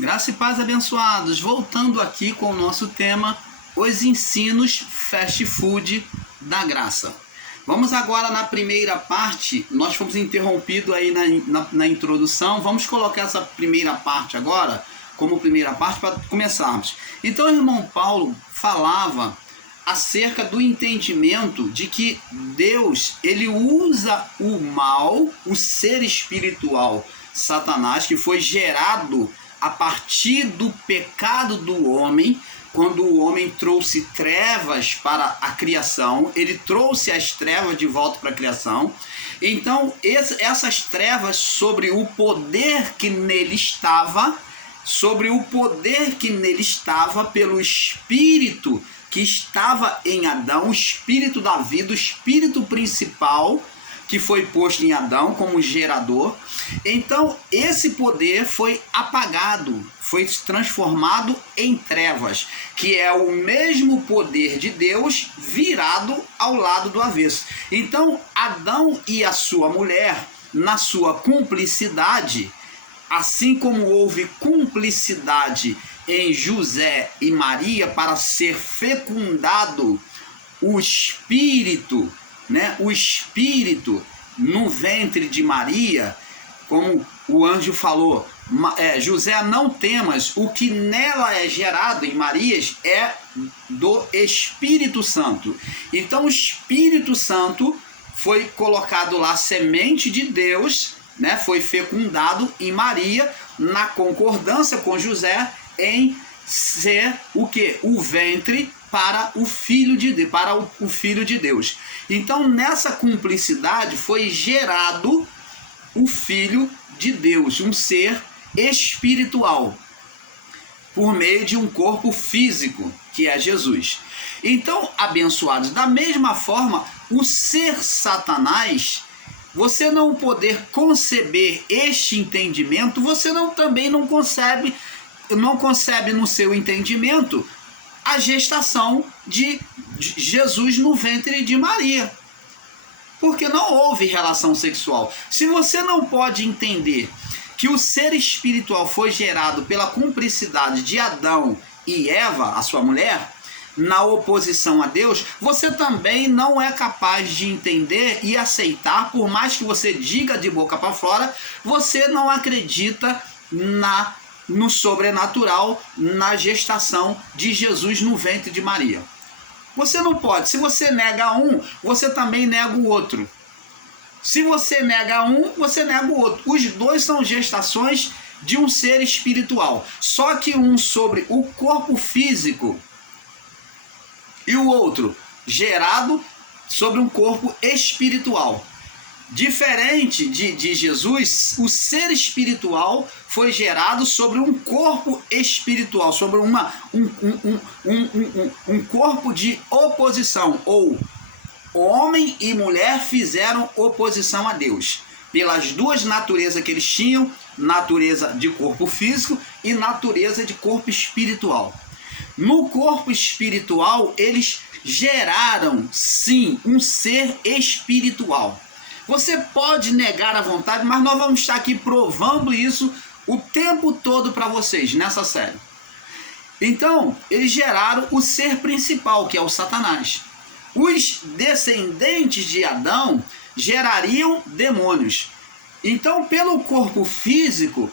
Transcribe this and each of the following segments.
Graça e paz, abençoados. Voltando aqui com o nosso tema, os ensinos fast food da graça. Vamos agora na primeira parte. Nós fomos interrompidos aí na introdução. Vamos colocar essa primeira parte agora como primeira parte para começarmos. Então, o irmão Paulo falava acerca do entendimento de que Deus, ele usa o mal, o ser espiritual, Satanás, que foi gerado a partir do pecado do homem. Quando o homem trouxe trevas para a criação, ele trouxe as trevas de volta para a criação. Então, essas trevas sobre o poder que nele estava, pelo espírito que estava em Adão, o espírito da vida, o espírito principal que foi posto em Adão como gerador. Então, esse poder foi apagado, foi transformado em trevas, que é o mesmo poder de Deus virado ao lado do avesso. Então, Adão e a sua mulher, na sua cumplicidade, assim como houve cumplicidade em José e Maria para ser fecundado o espírito, o espírito no ventre de Maria, como o anjo falou, José, não temas, o que nela é gerado em Marias é do Espírito Santo. Então o Espírito Santo foi colocado lá, semente de Deus, foi fecundado em Maria, na concordância com José, em ser o que? O ventre para o Filho de Deus, Deus. Então, nessa cumplicidade foi gerado o Filho de Deus, um ser espiritual, por meio de um corpo físico, que é Jesus. Então, abençoados, da mesma forma, o ser Satanás, você não poder conceber este entendimento, você também não concebe no seu entendimento a gestação de Jesus no ventre de Maria, porque não houve relação sexual. Se você não pode entender que o ser espiritual foi gerado pela cumplicidade de Adão e Eva, a sua mulher, na oposição a Deus, você também não é capaz de entender e aceitar, por mais que você diga de boca para fora, você não acredita no sobrenatural, na gestação de Jesus no ventre de Maria. Você não pode. Se você nega um, você também nega o outro. Se você nega um, você nega o outro. Os dois são gestações de um ser espiritual. Só que um sobre o corpo físico e o outro gerado sobre um corpo espiritual. Diferente de Jesus, o ser espiritual foi gerado sobre um corpo espiritual, sobre um corpo de oposição, ou homem e mulher fizeram oposição a Deus, pelas duas naturezas que eles tinham, natureza de corpo físico e natureza de corpo espiritual. No corpo espiritual, eles geraram, sim, um ser espiritual. Você pode negar à vontade, mas nós vamos estar aqui provando isso o tempo todo para vocês nessa série. Então, eles geraram o ser principal, que é o Satanás. Os descendentes de Adão gerariam demônios. Então, pelo corpo físico,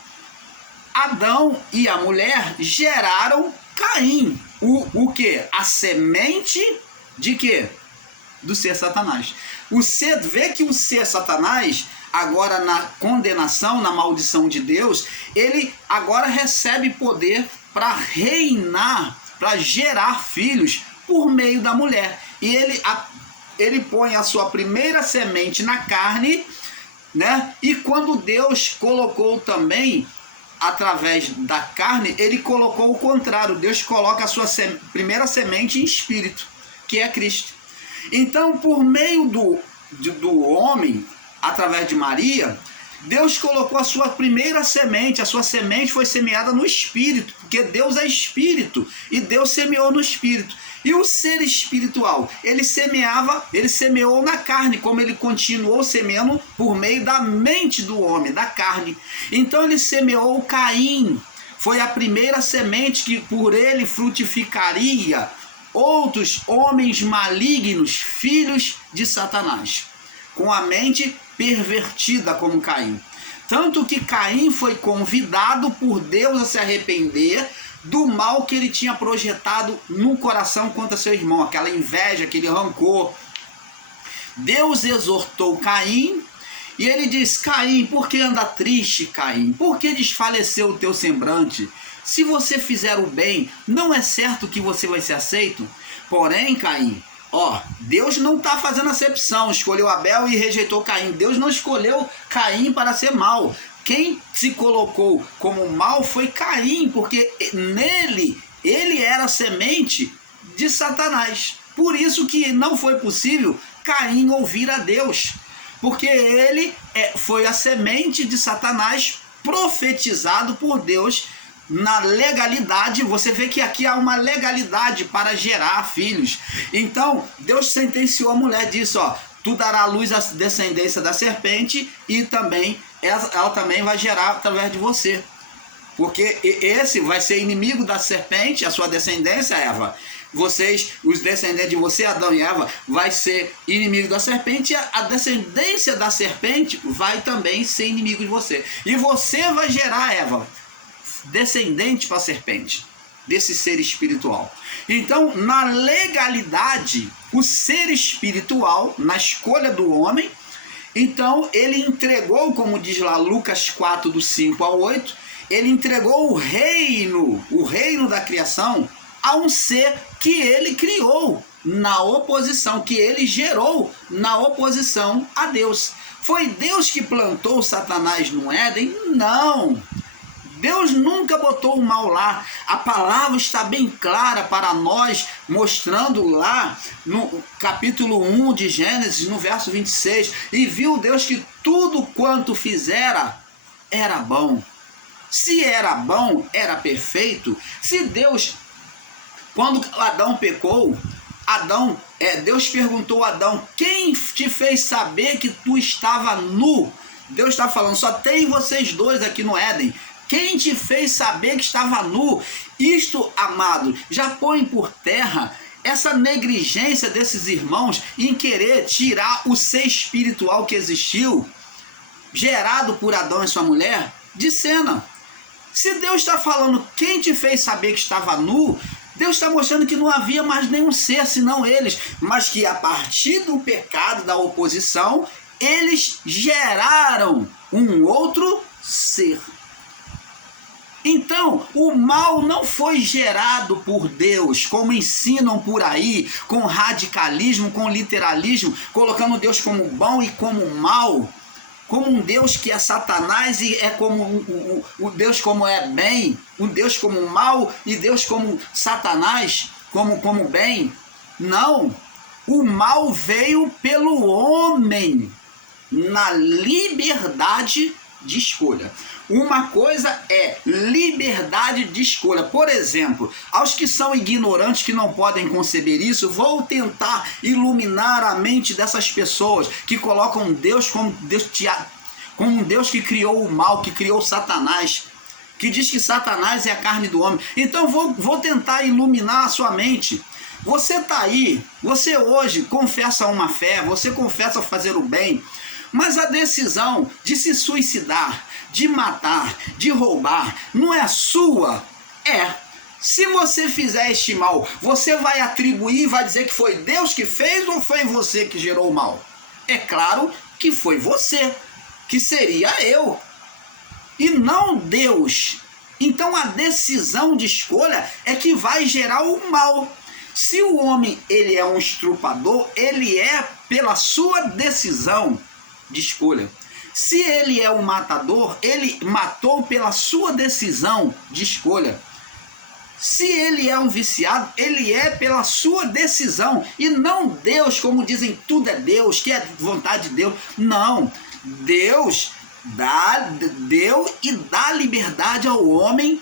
Adão e a mulher geraram Caim. O que? A semente de quê? Do ser Satanás. Vê que o ser Satanás, agora na condenação, na maldição de Deus, ele agora recebe poder para reinar, para gerar filhos por meio da mulher. E ele põe a sua primeira semente na carne, E quando Deus colocou também, através da carne, ele colocou o contrário. Deus coloca a sua primeira semente em espírito, que é Cristo. Então, por meio do homem, através de Maria, Deus colocou a sua primeira semente. A sua semente foi semeada no Espírito, porque Deus é Espírito, e Deus semeou no Espírito. E o ser espiritual, ele semeou na carne, como ele continuou semeando por meio da mente do homem, da carne. Então ele semeou Caim. foi a primeira semente que por ele frutificaria outros homens malignos, filhos de Satanás, com a mente pervertida como Caim. Tanto que Caim foi convidado por Deus a se arrepender do mal que ele tinha projetado no coração contra seu irmão, aquela inveja, aquele rancor. Deus exortou Caim e ele diz: Caim, por que anda triste, Caim? Por que desfaleceu o teu semblante? Se você fizer o bem, não é certo que você vai ser aceito? Porém, Caim, Deus não está fazendo acepção, escolheu Abel e rejeitou Caim. Deus não escolheu Caim para ser mau. Quem se colocou como mau foi Caim, porque nele, ele era a semente de Satanás. Por isso que não foi possível Caim ouvir a Deus, porque ele foi a semente de Satanás profetizado por Deus na legalidade. Você vê que aqui há uma legalidade para gerar filhos. Então Deus sentenciou a mulher, disse: tu dará à luz a descendência da serpente e também ela também vai gerar através de você, porque esse vai ser inimigo da serpente, a sua descendência, Eva. Vocês, os descendentes de você, Adão e Eva, vai ser inimigo da serpente, e a descendência da serpente vai também ser inimigo de você. E você vai gerar, Eva, descendente para a serpente, desse ser espiritual. Então, na legalidade, o ser espiritual, na escolha do homem, então ele entregou, como diz lá Lucas 4, do 5 ao 8, ele entregou o reino da criação a um ser que ele criou na oposição, que ele gerou na oposição a Deus. Foi Deus que plantou Satanás no Éden? Não! Deus nunca botou o mal lá. A palavra está bem clara para nós, mostrando lá no capítulo 1 de Gênesis, no verso 26. E viu Deus que tudo quanto fizera era bom. Se era bom, era perfeito. Se Deus, quando Adão pecou, Deus perguntou a Adão: quem te fez saber que tu estava nu? Deus está falando: só tem vocês dois aqui no Éden. Quem te fez saber que estava nu? Isto, amado, já põe por terra essa negligência desses irmãos em querer tirar o ser espiritual que existiu, gerado por Adão e sua mulher, de cena. Se Deus está falando quem te fez saber que estava nu, Deus está mostrando que não havia mais nenhum ser senão eles, mas que a partir do pecado, da oposição, eles geraram um outro ser. Então, o mal não foi gerado por Deus, como ensinam por aí, com radicalismo, com literalismo, colocando Deus como bom e como mal, como um Deus que é Satanás e é como o Deus como é bem, um Deus como mal e Deus como Satanás, como bem. Não, o mal veio pelo homem, na liberdade de escolha. Uma coisa é liberdade de escolha. Por exemplo, aos que são ignorantes, que não podem conceber isso, vou tentar iluminar a mente dessas pessoas que colocam Deus como um Deus que criou o mal, que criou Satanás, que diz que Satanás é a carne do homem. Então vou tentar iluminar a sua mente. Você está aí, você hoje confessa uma fé, você confessa fazer o bem, mas a decisão de se suicidar, de matar, de roubar, não é sua? Se você fizer este mal, você vai atribuir, vai dizer que foi Deus que fez ou foi você que gerou o mal? É claro que foi você, que seria eu, e não Deus. Então a decisão de escolha é que vai gerar o mal. Se o homem ele é um estrupador, ele é pela sua decisão de escolha. Se ele é um matador, ele matou pela sua decisão de escolha. Se ele é um viciado, ele é pela sua decisão, e não Deus, como dizem, tudo é Deus, que é vontade de Deus. Não, Deus deu e dá liberdade ao homem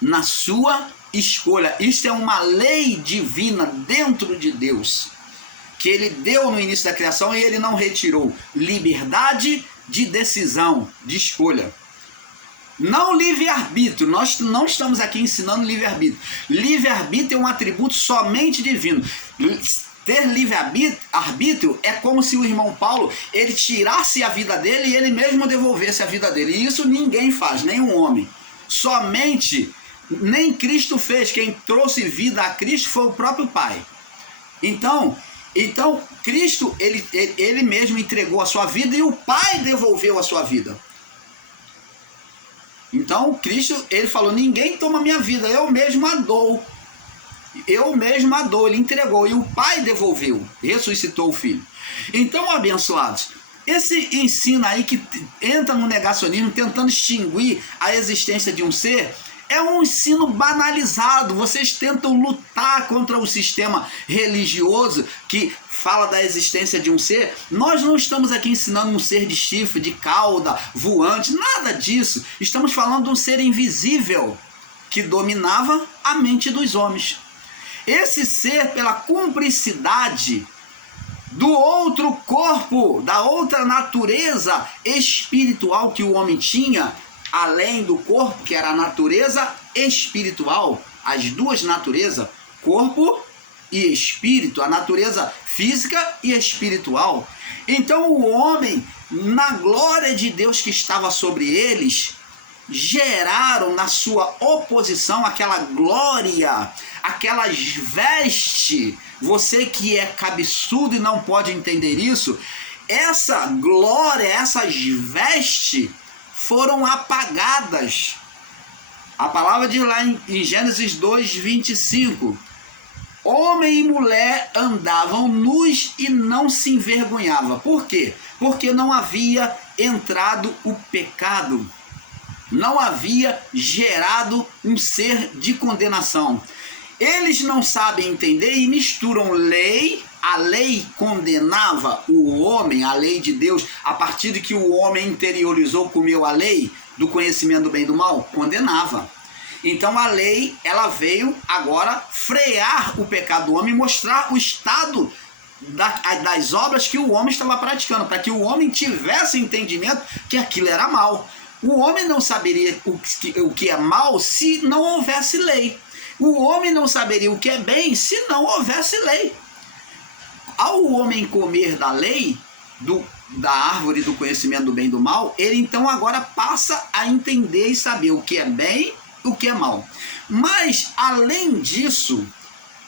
na sua escolha. Isso é uma lei divina dentro de Deus, que ele deu no início da criação e ele não retirou. Liberdade de decisão, de escolha. Não livre-arbítrio, nós não estamos aqui ensinando livre-arbítrio. Livre-arbítrio é um atributo somente divino. Ter livre-arbítrio é como se o irmão Paulo, ele tirasse a vida dele e ele mesmo devolvesse a vida dele. E isso ninguém faz, nenhum homem. Somente, nem Cristo fez. Quem trouxe vida a Cristo foi o próprio Pai. Então Cristo, ele mesmo entregou a sua vida e o Pai devolveu a sua vida. Então Cristo, ele falou, ninguém toma minha vida, eu mesmo a dou. Eu mesmo a dou, ele entregou e o Pai devolveu, ressuscitou o Filho. Então, abençoados, esse ensino aí que entra no negacionismo, tentando extinguir a existência de um ser, é um ensino banalizado. Vocês tentam lutar contra o sistema religioso que fala da existência de um ser. Nós não estamos aqui ensinando um ser de chifre, de cauda, voante, nada disso. Estamos falando de um ser invisível que dominava a mente dos homens. Esse ser, pela cumplicidade do outro corpo, da outra natureza espiritual que o homem tinha, além do corpo, que era a natureza espiritual, as duas naturezas, corpo e espírito, a natureza física e espiritual. Então o homem, na glória de Deus que estava sobre eles, geraram na sua oposição aquela glória, aquelas vestes. Você que é cabeçudo e não pode entender isso, essa glória, essas vestes foram apagadas. A palavra diz lá em Gênesis 2:25, homem e mulher andavam nus e não se envergonhavam. Por quê? Porque não havia entrado o pecado, não havia gerado um ser de condenação. Eles não sabem entender e misturam lei. A lei condenava o homem, a lei de Deus, a partir de que o homem interiorizou, comeu a lei do conhecimento do bem e do mal, condenava. Então a lei, ela veio agora frear o pecado do homem, mostrar o estado das obras que o homem estava praticando, para que o homem tivesse entendimento que aquilo era mal. O homem não saberia o que é mal se não houvesse lei. O homem não saberia o que é bem se não houvesse lei. Ao homem comer da lei, da árvore do conhecimento do bem e do mal, ele então agora passa a entender e saber o que é bem e o que é mal. Mas, além disso,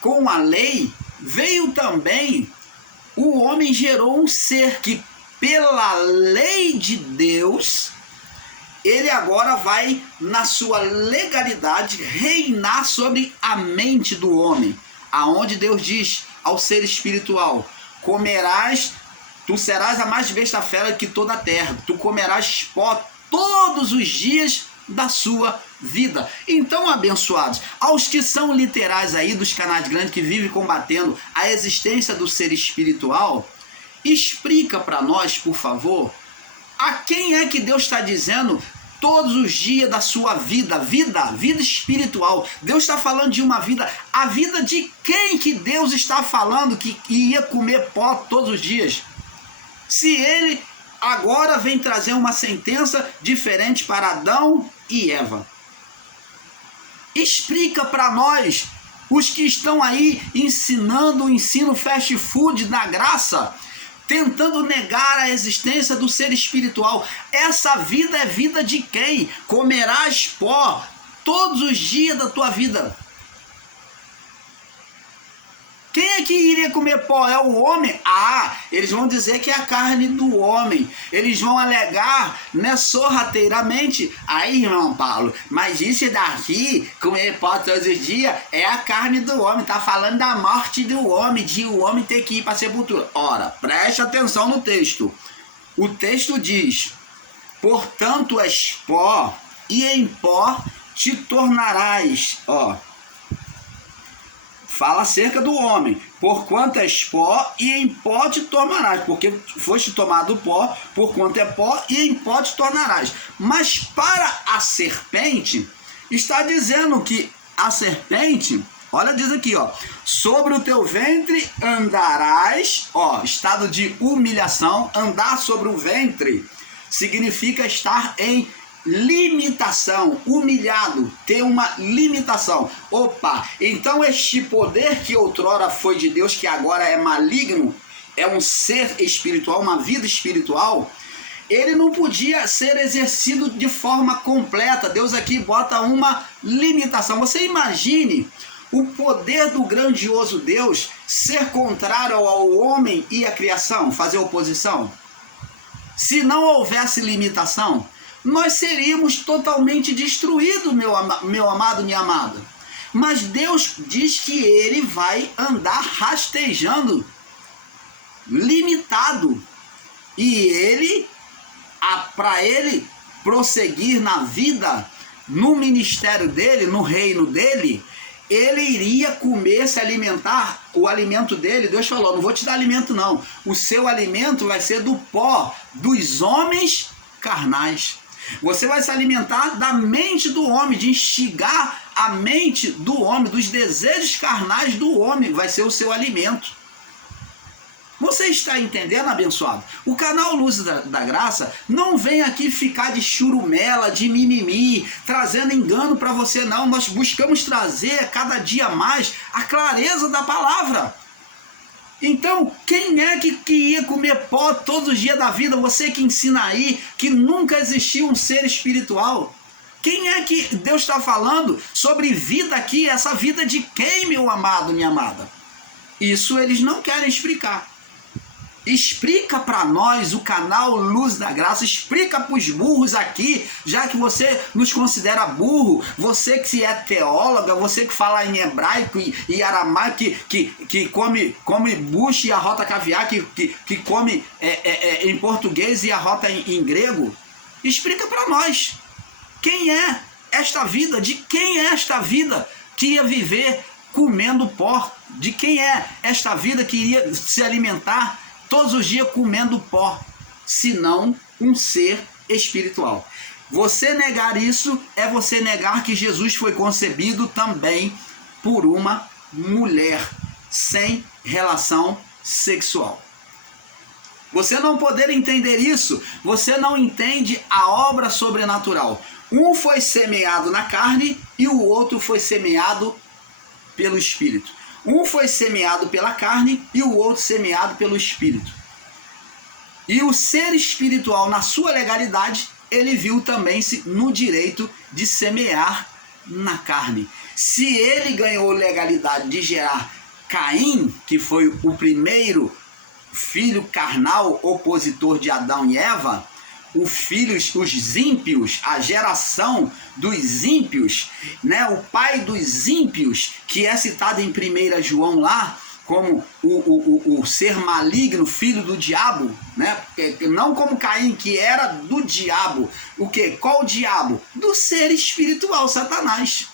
com a lei, veio também, o homem gerou um ser que, pela lei de Deus, ele agora vai, na sua legalidade, reinar sobre a mente do homem, aonde Deus diz ao ser espiritual, tu serás a mais besta fera que toda a terra, tu comerás pó todos os dias da sua vida. Então, abençoados, aos que são literais aí dos canais grandes que vivem combatendo a existência do ser espiritual, explica para nós, por favor, a quem é que Deus está dizendo todos os dias da sua vida espiritual. Deus está falando de uma vida, a vida de quem que Deus está falando que ia comer pó todos os dias? Se ele agora vem trazer uma sentença diferente para Adão e Eva. Explica para nós, os que estão aí ensinando o ensino fast food da graça, tentando negar a existência do ser espiritual. Essa vida é vida de quem? Comerás pó todos os dias da tua vida. Quem é que iria comer pó? É o homem? Ah, eles vão dizer que é a carne do homem. Eles vão alegar, né, sorrateiramente. Aí, irmão Paulo, mas isso daqui, comer pó todos os dias, é a carne do homem. Tá falando da morte do homem, de o homem ter que ir para a sepultura. Ora, preste atenção no texto. O texto diz, portanto és pó, e em pó te tornarás. Ó, fala acerca do homem, porquanto és pó, e em pó te tornarás, porque foste tomado pó, porquanto é pó, e em pó te tornarás. Mas para a serpente, está dizendo que a serpente, olha, diz aqui, ó, sobre o teu ventre andarás, ó, estado de humilhação. Andar sobre o ventre significa estar em limitação, humilhado, ter uma limitação. Opa, então este poder que outrora foi de Deus, que agora é maligno, é um ser espiritual, uma vida espiritual, ele não podia ser exercido de forma completa. Deus aqui bota uma limitação. Você imagine o poder do grandioso Deus ser contrário ao homem e à criação, fazer oposição. Se não houvesse limitação, nós seríamos totalmente destruídos, meu amado, minha amada. Mas Deus diz que ele vai andar rastejando, limitado. E ele, para ele prosseguir na vida, no ministério dele, no reino dele, ele iria comer, se alimentar, o alimento dele, Deus falou, não vou te dar alimento não, o seu alimento vai ser do pó dos homens carnais. Você vai se alimentar da mente do homem, de instigar a mente do homem, dos desejos carnais do homem, vai ser o seu alimento. Você está entendendo, abençoado? O canal Luz da Graça não vem aqui ficar de churumela, de mimimi, trazendo engano para você, não. Nós buscamos trazer cada dia mais a clareza da palavra. Então, quem é que ia comer pó todos os dias da vida? Você que ensina aí que nunca existiu um ser espiritual. Quem é que Deus está falando sobre vida aqui? Essa vida de quem, meu amado, minha amada? Isso eles não querem explicar. Explica para nós o canal Luz da Graça, explica para os burros aqui, já que você nos considera burro, você que é teóloga, você que fala em hebraico e aramaico, que come bucho e arrota caviar, que come em português e arrota em grego, explica para nós, quem é esta vida, de quem é esta vida que ia viver comendo pó, de quem é esta vida que iria se alimentar todos os dias comendo pó, senão um ser espiritual. Você negar isso é você negar que Jesus foi concebido também por uma mulher sem relação sexual. Você não poder entender isso, você não entende a obra sobrenatural. Um foi semeado na carne e o outro foi semeado pelo Espírito. Um foi semeado pela carne e o outro semeado pelo Espírito. E o ser espiritual, na sua legalidade, ele viu também no direito de semear na carne. Se ele ganhou legalidade de gerar Caim, que foi o primeiro filho carnal opositor de Adão e Eva, os ímpios, a geração dos ímpios, né? O pai dos ímpios, que é citado em 1 João lá, como o ser maligno, filho do diabo, né? Não como Caim, que era do diabo. O quê? Qual o diabo? Do ser espiritual, Satanás,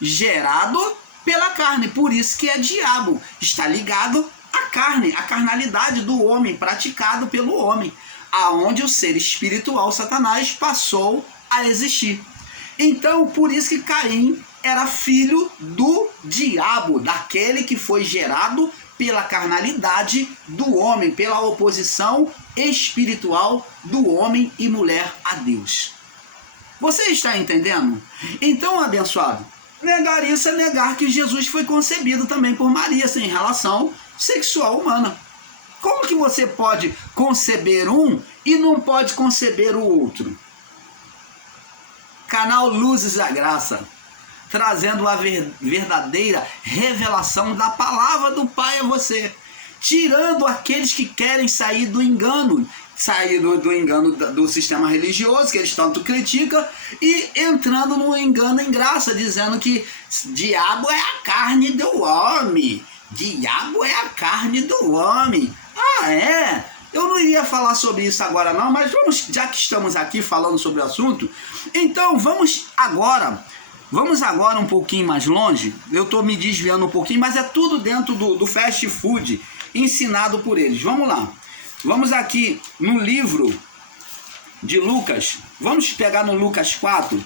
gerado pela carne, por isso que é diabo, está ligado à carne, à carnalidade do homem, praticado pelo homem, aonde o ser espiritual, Satanás, passou a existir. Então, por isso que Caim era filho do diabo, daquele que foi gerado pela carnalidade do homem, pela oposição espiritual do homem e mulher a Deus. Você está entendendo? Então, abençoado, negar isso é negar que Jesus foi concebido também por Maria, sem relação sexual humana. Como que você pode conceber um e não pode conceber o outro? Canal Luzes da Graça, trazendo a verdadeira revelação da palavra do Pai a você, tirando aqueles que querem sair do engano, do sistema religioso, que eles tanto criticam, e entrando no engano em graça, dizendo que diabo é a carne do homem, diabo é a carne do homem. Ah, é? Eu não iria falar sobre isso agora não, mas vamos, já que estamos aqui falando sobre o assunto, então vamos agora um pouquinho mais longe. Eu estou me desviando um pouquinho, mas é tudo dentro do fast food, ensinado por eles. Vamos lá. Vamos aqui no livro de Lucas, vamos pegar no Lucas 4,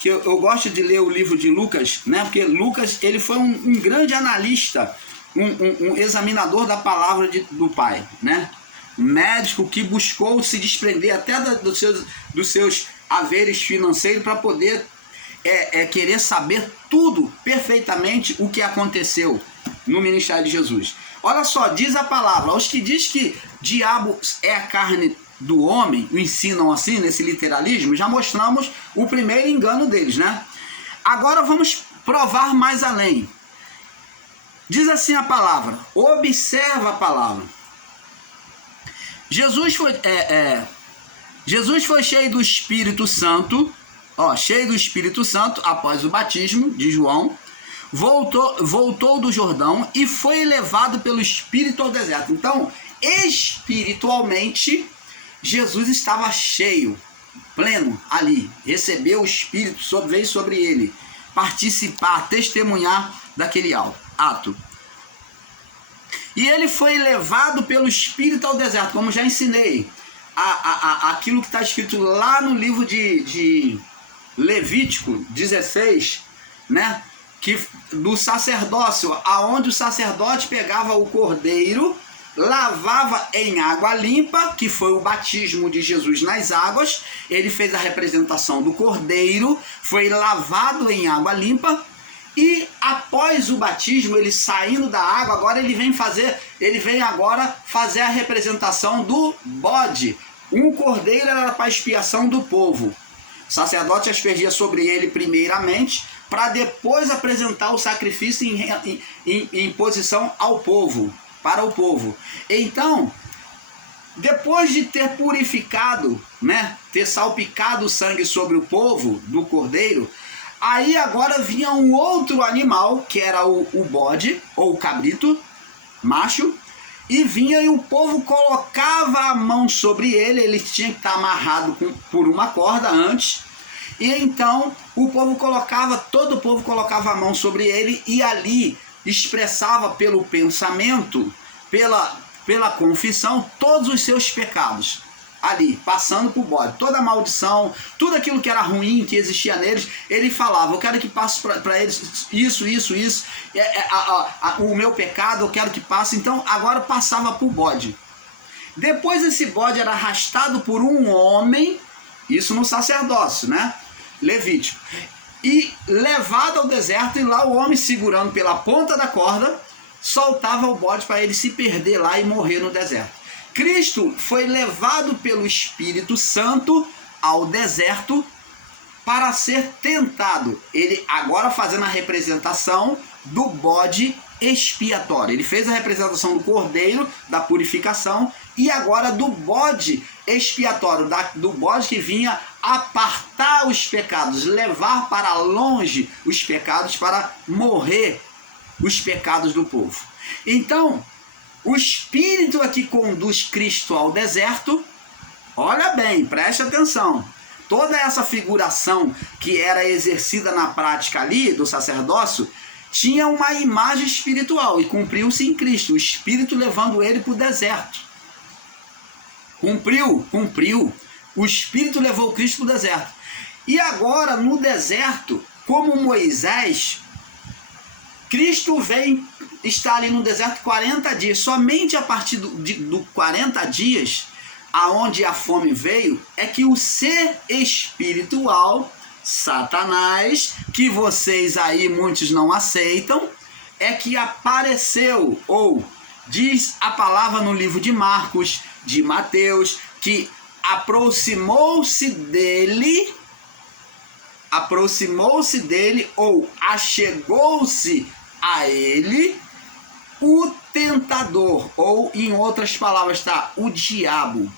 que eu gosto de ler o livro de Lucas, né? Porque Lucas, ele foi um grande analista, um examinador da palavra do Pai, né? Médico que buscou se desprender até dos seus haveres financeiros para poder querer saber tudo perfeitamente o que aconteceu no ministério de Jesus. Olha só, diz a palavra, os que diz que diabo é a carne do homem, o ensinam assim, nesse literalismo, já mostramos o primeiro engano deles, né? Agora vamos provar mais além. Diz assim a palavra, observa a palavra. Jesus foi cheio do Espírito Santo, cheio do Espírito Santo após o batismo de João, voltou do Jordão e foi levado pelo Espírito ao deserto. Então, espiritualmente, Jesus estava cheio, pleno ali, recebeu o Espírito, veio sobre ele, participar, testemunhar daquele ato. E ele foi levado pelo Espírito ao deserto, como já ensinei, aquilo que está escrito lá no livro de Levítico 16, né? Do sacerdócio, aonde o sacerdote pegava o cordeiro, lavava em água limpa, que foi o batismo de Jesus nas águas. Ele fez a representação do cordeiro, foi lavado em água limpa, e após o batismo, ele saindo da água, agora ele vem agora fazer a representação do bode. Um cordeiro era para expiação do povo. O sacerdote aspergia sobre ele primeiramente, para depois apresentar o sacrifício em posição ao povo, para o povo. Então, depois de ter purificado, né, ter salpicado o sangue sobre o povo do cordeiro, aí agora vinha um outro animal, que era o bode, ou o cabrito, macho, e vinha e o povo colocava a mão sobre ele, ele tinha que estar amarrado por uma corda antes, e então todo o povo colocava a mão sobre ele e ali expressava pelo pensamento, pela confissão, todos os seus pecados. Ali, passando por bode, toda a maldição, tudo aquilo que era ruim, que existia neles, ele falava, eu quero que passe para eles isso, o meu pecado, eu quero que passe. Então, agora passava por bode. Depois esse bode era arrastado por um homem, isso no sacerdócio, né? Levítico. E levado ao deserto, e lá o homem segurando pela ponta da corda, soltava o bode para ele se perder lá e morrer no deserto. Cristo foi levado pelo Espírito Santo ao deserto para ser tentado. Ele agora fazendo a representação do bode expiatório. Ele fez a representação do cordeiro, da purificação, e agora do bode expiatório, do bode que vinha apartar os pecados, levar para longe os pecados, para morrer os pecados do povo. Então, o Espírito é que conduz Cristo ao deserto. Olha bem, preste atenção. Toda essa figuração que era exercida na prática ali do sacerdócio tinha uma imagem espiritual e cumpriu-se em Cristo. O Espírito levando ele para o deserto. Cumpriu. O Espírito levou Cristo para o deserto. E agora, no deserto, como Moisés, Cristo vem estar ali no deserto 40 dias. Somente a partir do 40 dias, aonde a fome veio, é que o ser espiritual, Satanás, que vocês aí muitos não aceitam, é que apareceu, ou diz a palavra no livro de Marcos, de Mateus, que aproximou-se dele, ou achegou-se a ele o tentador, ou em outras palavras está o diabo.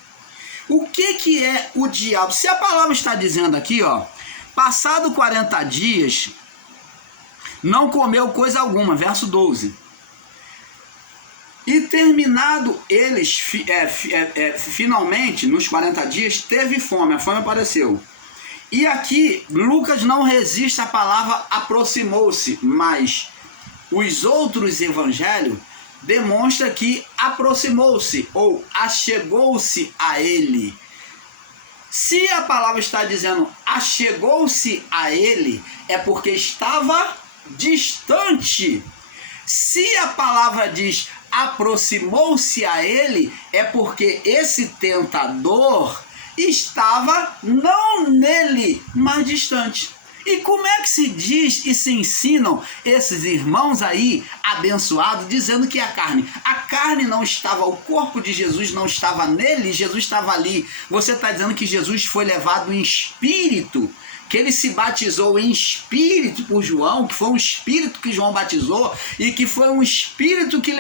O que é o diabo? Se a palavra está dizendo aqui, passado 40 dias, não comeu coisa alguma, verso 12. E terminado eles, finalmente, nos 40 dias, teve fome, a fome apareceu. E aqui, Lucas não resiste à palavra aproximou-se, mas os outros evangelhos demonstram que aproximou-se ou achegou-se a ele. Se a palavra está dizendo achegou-se a ele, é porque estava distante. Se a palavra diz aproximou-se a ele, é porque esse tentador estava não nele, mas distante. E como é que se diz e se ensinam esses irmãos aí, abençoados, dizendo que é a carne? A carne não estava, o corpo de Jesus não estava nele, Jesus estava ali. Você está dizendo que Jesus foi levado em espírito, que ele se batizou em espírito por João, que foi um espírito que João batizou, e que foi um espírito que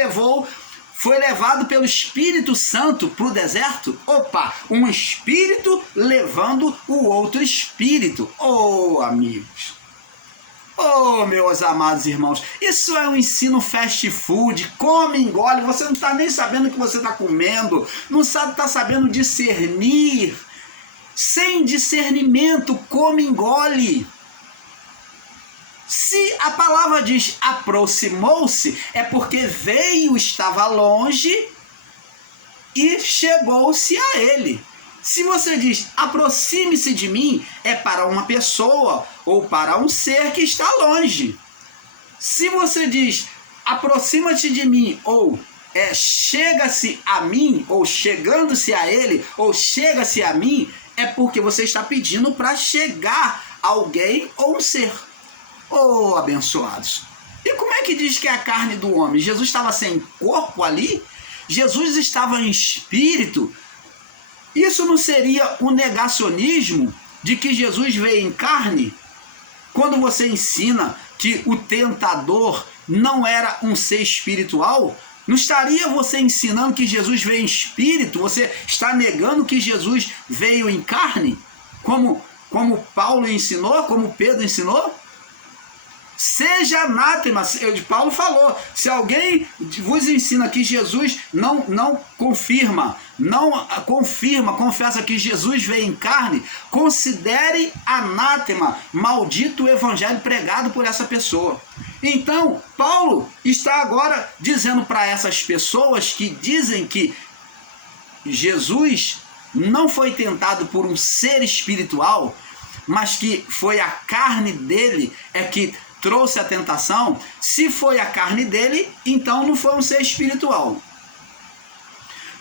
foi levado pelo Espírito Santo para o deserto? Opa, um espírito levando o outro espírito. Oh, amigos. Oh, meus amados irmãos. Isso é um ensino fast food. Come, engole. Você não está nem sabendo o que você está comendo. Não está sabendo discernir. Sem discernimento, come, engole. Se a palavra diz aproximou-se, é porque veio, estava longe e chegou-se a ele. Se você diz aproxime-se de mim, é para uma pessoa ou para um ser que está longe. Se você diz aproxima-te de mim ou chega-se a mim, ou chegando-se a ele, ou chega-se a mim, é porque você está pedindo para chegar a alguém ou um ser. Oh, abençoados. E como é que diz que é a carne do homem? Jesus estava sem corpo ali? Jesus estava em espírito? Isso não seria um negacionismo de que Jesus veio em carne? Quando você ensina que o tentador não era um ser espiritual, não estaria você ensinando que Jesus veio em espírito? Você está negando que Jesus veio em carne? Como Paulo ensinou, como Pedro ensinou? Seja anátema, Paulo falou, se alguém vos ensina que Jesus não confessa que Jesus veio em carne, considere anátema, maldito o evangelho pregado por essa pessoa. Então, Paulo está agora dizendo para essas pessoas que dizem que Jesus não foi tentado por um ser espiritual, mas que foi a carne dele que trouxe a tentação. Se foi a carne dele, então não foi um ser espiritual.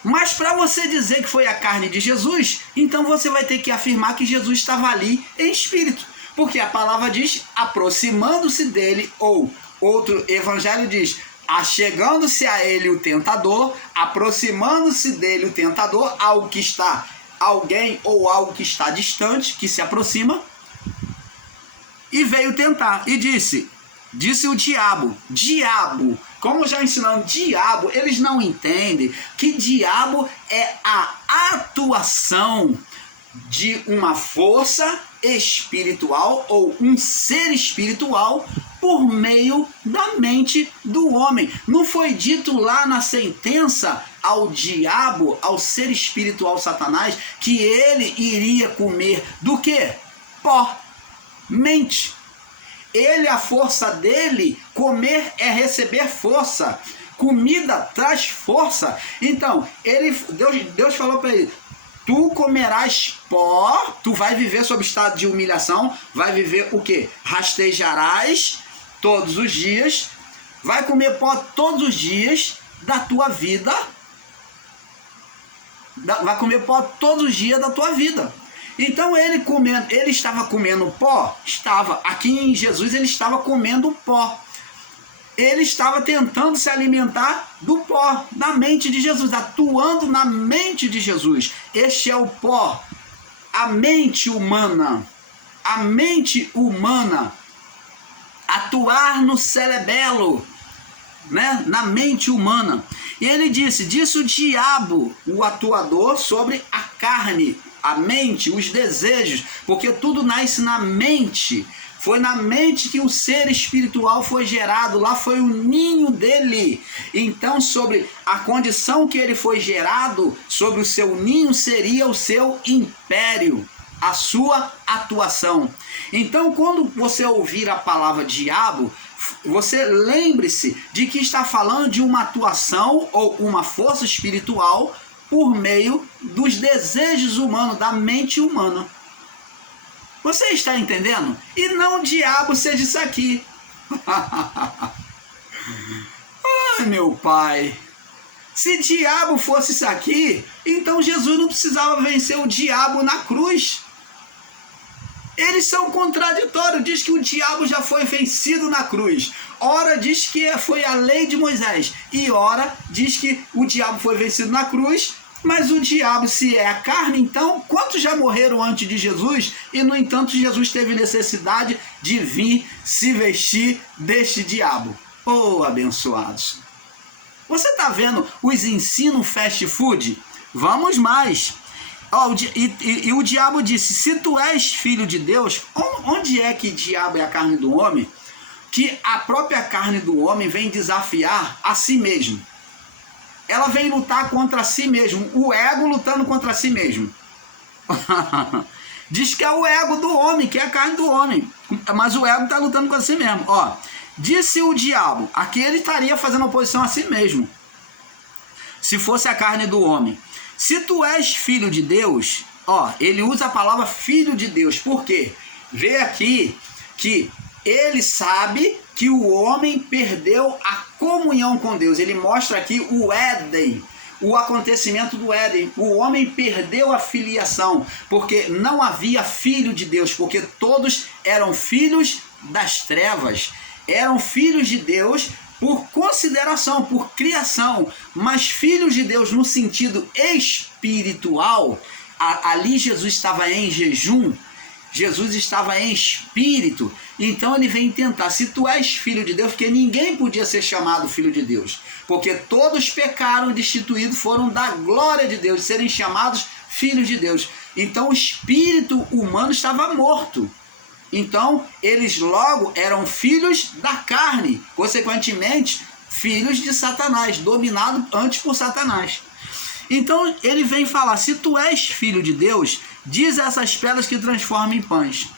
Mas para você dizer que foi a carne de Jesus, então você vai ter que afirmar que Jesus estava ali em espírito. Porque a palavra diz, aproximando-se dele, ou outro evangelho diz, achegando-se a ele o tentador, aproximando-se dele o tentador, algo que está, alguém ou algo que está distante, que se aproxima, e veio tentar, e disse o diabo, como já ensinamos, diabo, eles não entendem que diabo é a atuação de uma força espiritual ou um ser espiritual por meio da mente do homem. Não foi dito lá na sentença ao diabo, ao ser espiritual Satanás, que ele iria comer do quê? Pó. Mente. Ele, a força dele, comer é receber força. Comida traz força. Então, Deus falou para ele, tu comerás pó, tu vai viver sob estado de humilhação, vai viver o quê? Rastejarás todos os dias, vai comer pó todos os dias da tua vida, vai comer pó todos os dias da tua vida. Então ele estava comendo pó? Estava. Aqui em Jesus ele estava comendo pó. Ele estava tentando se alimentar do pó, da mente de Jesus, atuando na mente de Jesus. Este é o pó, a mente humana. A mente humana. Atuar no cerebelo, né? Na mente humana. E ele disse o diabo, o atuador, sobre a carne, a mente, os desejos, porque tudo nasce na mente. Foi na mente que o ser espiritual foi gerado, lá foi o ninho dele. Então, sobre a condição que ele foi gerado, sobre o seu ninho seria o seu império, a sua atuação. Então, quando você ouvir a palavra diabo, você lembre-se de que está falando de uma atuação ou uma força espiritual por meio dos desejos humanos, da mente humana. Você está entendendo? E não o diabo seja isso aqui. Ai, meu pai. Se diabo fosse isso aqui, então Jesus não precisava vencer o diabo na cruz. Eles são contraditórios, diz que o diabo já foi vencido na cruz. Ora diz que foi a lei de Moisés, e ora diz que o diabo foi vencido na cruz, mas o diabo, se é a carne, então, quantos já morreram antes de Jesus? E, no entanto, Jesus teve necessidade de vir se vestir deste diabo. Oh, abençoados! Você está vendo os ensinos fast food? Vamos mais! E o diabo disse, se tu és filho de Deus, onde é que diabo é a carne do homem? Que a própria carne do homem vem desafiar a si mesmo. Ela vem lutar contra si mesmo, o ego lutando contra si mesmo. Diz que é o ego do homem, que é a carne do homem, mas o ego está lutando contra si mesmo. Disse o diabo, aqui ele estaria fazendo oposição a si mesmo, se fosse a carne do homem. Se tu és filho de Deus, ele usa a palavra filho de Deus, por quê? Vê aqui que ele sabe que o homem perdeu a comunhão com Deus. Ele mostra aqui o Éden, o acontecimento do Éden. O homem perdeu a filiação, porque não havia filho de Deus, porque todos eram filhos das trevas. Eram filhos de Deus por consideração, por criação, mas filhos de Deus no sentido espiritual. Ali Jesus estava em jejum, Jesus estava em espírito, então ele vem tentar, se tu és filho de Deus, porque ninguém podia ser chamado filho de Deus, porque todos pecaram e destituídos foram da glória de Deus, de serem chamados filhos de Deus. Então o espírito humano estava morto. Então, eles logo eram filhos da carne, consequentemente, filhos de Satanás, dominados antes por Satanás. Então, ele vem falar, se tu és filho de Deus, diz essas pedras que transformam em pães.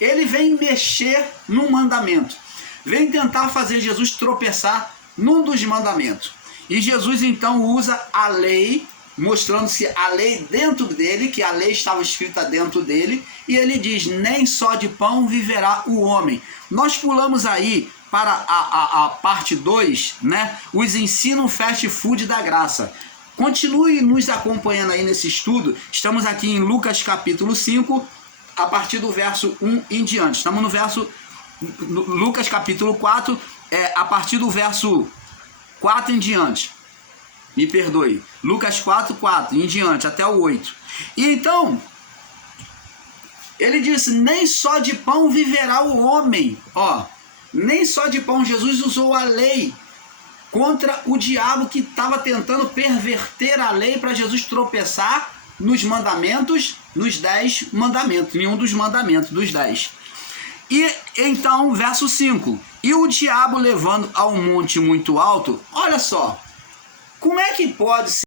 Ele vem mexer num mandamento, vem tentar fazer Jesus tropeçar num dos mandamentos. E Jesus, então, usa a lei, mostrando-se a lei dentro dele, que a lei estava escrita dentro dele, e ele diz, nem só de pão viverá o homem. Nós pulamos aí para a parte 2, né? Os ensinos fast food da graça. Continue nos acompanhando aí nesse estudo. Estamos aqui em Lucas capítulo 5, a partir do verso 1 em diante. Estamos no Lucas capítulo 4, a partir do verso 4 em diante. Me perdoe. Lucas 4 em diante, até o 8. E então, ele disse, nem só de pão viverá o homem. Nem só de pão. Jesus usou a lei contra o diabo que estava tentando perverter a lei para Jesus tropeçar nos mandamentos, nos 10 mandamentos, nenhum dos mandamentos, dos 10. E então, verso 5. E o diabo levando a um monte muito alto, olha só, como é que pode